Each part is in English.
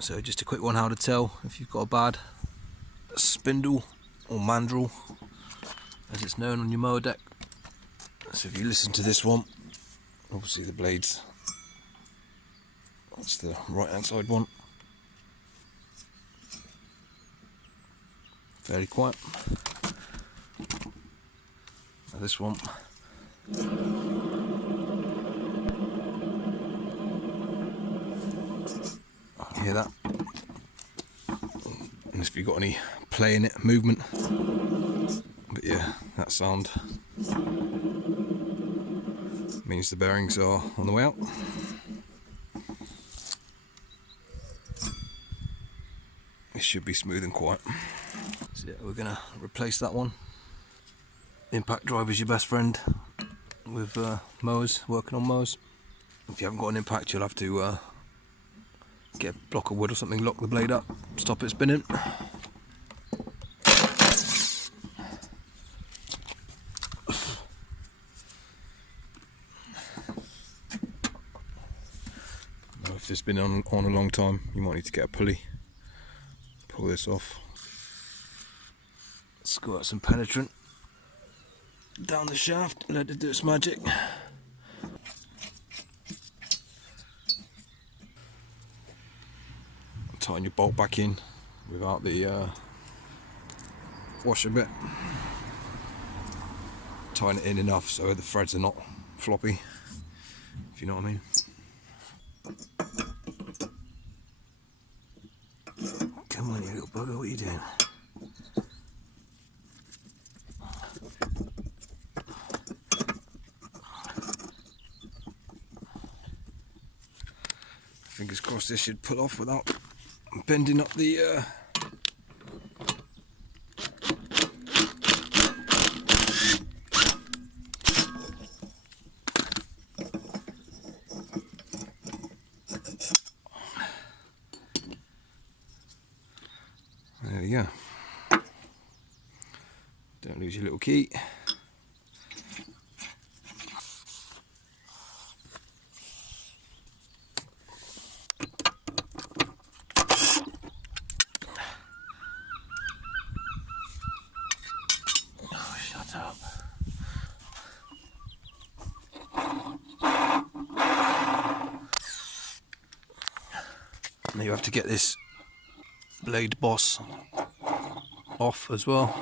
So just a quick one how to tell if you've got a bad spindle or mandrel, as it's known on your mower deck. So if you listen to this one, obviously the blades, that's the right hand side one, very quiet. Now this one, hear that? Unless if you've got any play in it, movement. But yeah, that sound means the bearings are on the way out. It should be smooth and quiet. So yeah, we're gonna replace that one. Impact driver's your best friend with mowers, working on mowers. If you haven't got an impact, you'll have to get a block of wood or something, lock the blade up, stop it spinning. Now, if it's been on a long time, you might need to get a pulley, pull this off, squirt some penetrant down the shaft, let it do its magic. Tighten your bolt back in without the washer bit. Tighten it in enough so the threads are not floppy, if you know what I mean. Come on, you little bugger, what are you doing? Fingers crossed this should pull off without bending up the there we go. Don't lose your little key. Oh, shut up. Now you have to get this blade boss off as well.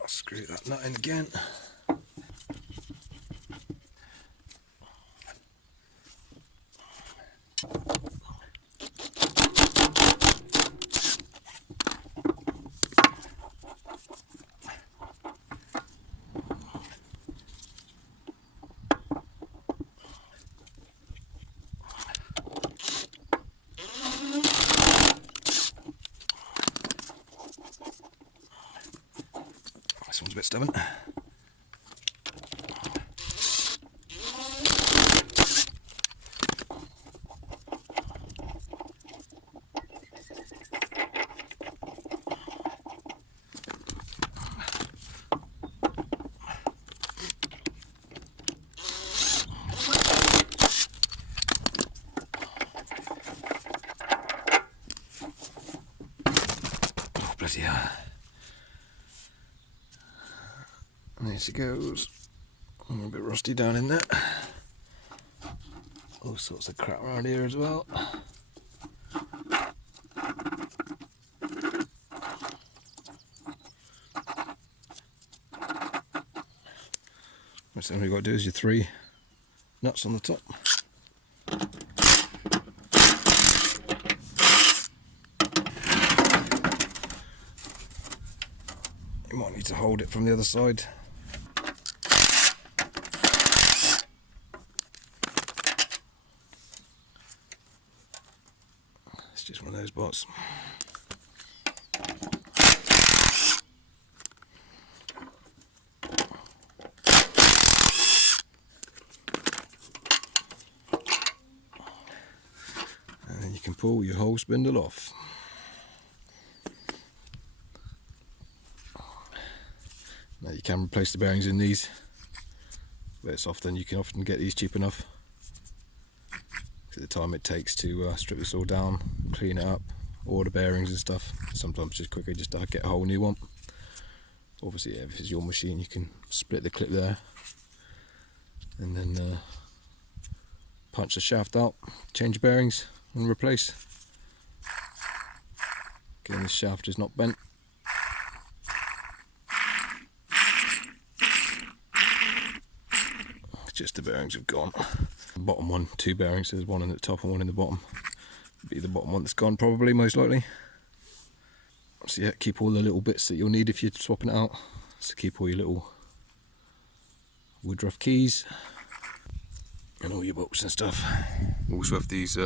I'll screw that nut in again. This one's a bit stubborn. Oh, bloody hell. There she goes. I'm a bit rusty down in there. All sorts of crap around here as well. Next thing we've got to do is your 3 nuts on the top. You might need to hold it from the other side. It's just one of those bots. And then you can pull your whole spindle off. Now you can replace the bearings in these, but it's often, you can often get these cheap enough. the time it takes to strip this all down, clean it up, all the bearings and stuff. Sometimes it's just quicker just to get a whole new one. Obviously, if it's your machine, you can split the clip there and then punch the shaft out, change bearings and replace. Again, this shaft is not bent. Just the bearings have gone. The bottom one, 2 bearings, there's one in the top and one in the bottom. Be the bottom one that's gone probably, most likely. So yeah, keep all the little bits that you'll need if you're swapping it out. So keep all your little woodruff keys and all your bolts and stuff. Also, if these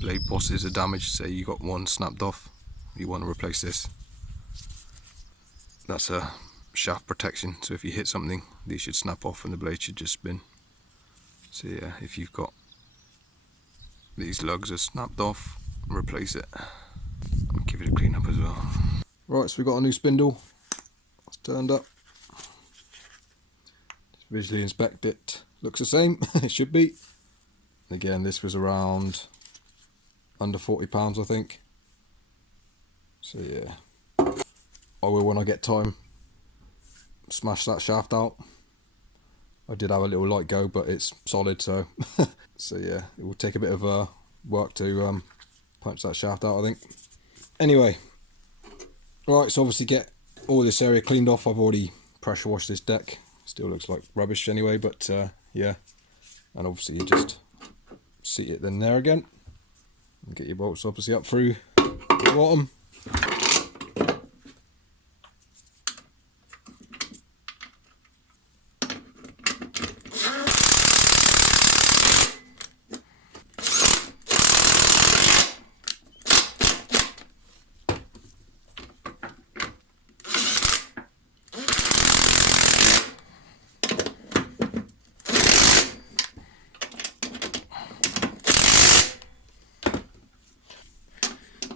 blade bosses are damaged, say you got one snapped off, you want to replace this. That's a shaft protection, so if you hit something, these should snap off and the blade should just spin. So yeah, if you've got these lugs are snapped off, replace it. And give it a clean up as well. Right, so we've got a new spindle. It's turned up. Just visually inspect it. Looks the same. It should be. Again, this was around under £40, I think. So yeah, I will, when I get time, smash that shaft out. I did have a little light go, but it's solid, so so yeah, it will take a bit of work to punch that shaft out, I think. Anyway, right, so obviously get all this area cleaned off. I've already pressure washed this deck. Still looks like rubbish anyway, but yeah. And obviously you just seat it then there again. And get your bolts obviously up through the bottom.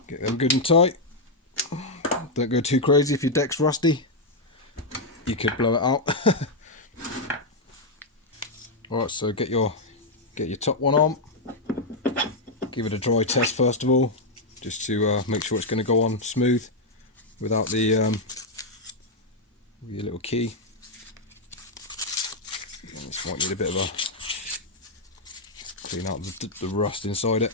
Get them good and tight. Don't go too crazy. If your deck's rusty, you could blow it out. Alright, so get your top one on. Give it a dry test first of all, just to make sure it's going to go on smooth without the your little key. And this might need a bit of a clean out the rust inside it.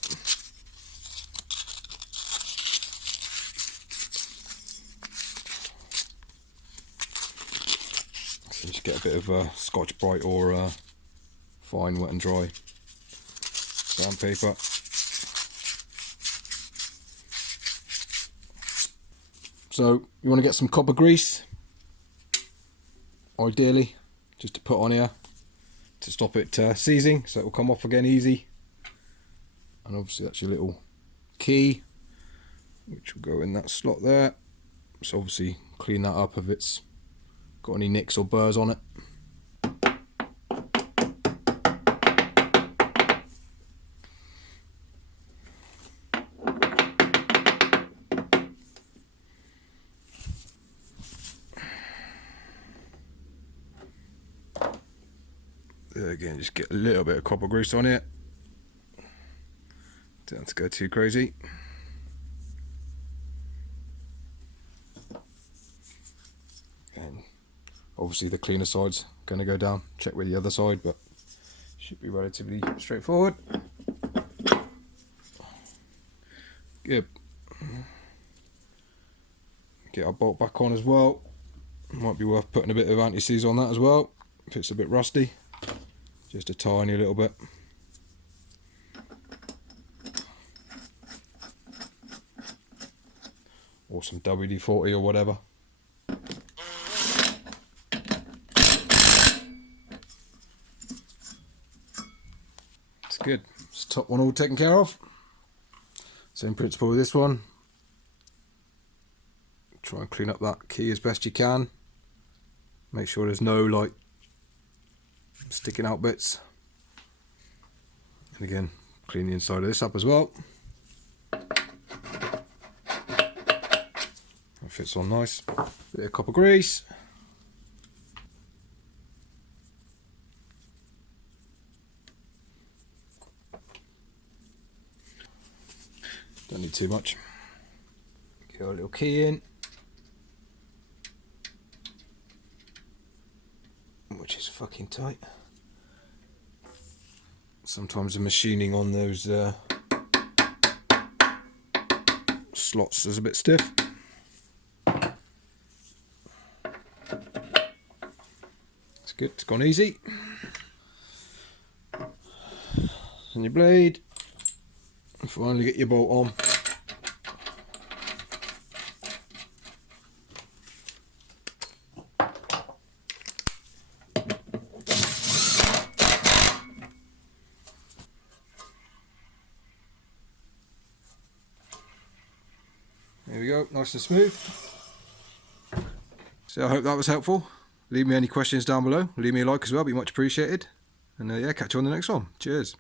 So just get a bit of Scotch Brite or fine wet and dry sandpaper. So you want to get some copper grease, ideally, just to put on here to stop it seizing, so it will come off again easy. And obviously that's your little key, which will go in that slot there. So obviously clean that up if it's got any nicks or burrs on it. There again, just get a little bit of copper grease on it. Don't have to go too crazy. And obviously the cleaner side's going to go down. Check with the other side, but should be relatively straightforward. Good. Get our bolt back on as well. Might be worth putting a bit of anti-seize on that as well if it's a bit rusty. Just a tiny little bit. Or some WD-40 or whatever. It's good. It's top one all taken care of. Same principle with this one. Try and clean up that key as best you can. Make sure there's no like sticking out bits. And again, clean the inside of this up as well. It fits on nice. Bit of copper grease. don't need too much. Get our little key in, which is fucking tight. Sometimes the machining on those slots is a bit stiff. It's good, it's gone easy. And your blade, and finally get your bolt on. There we go, nice and smooth. So I hope that was helpful. Leave me any questions down below. Leave me a like as well, be much appreciated. And yeah, catch you on the next one. Cheers.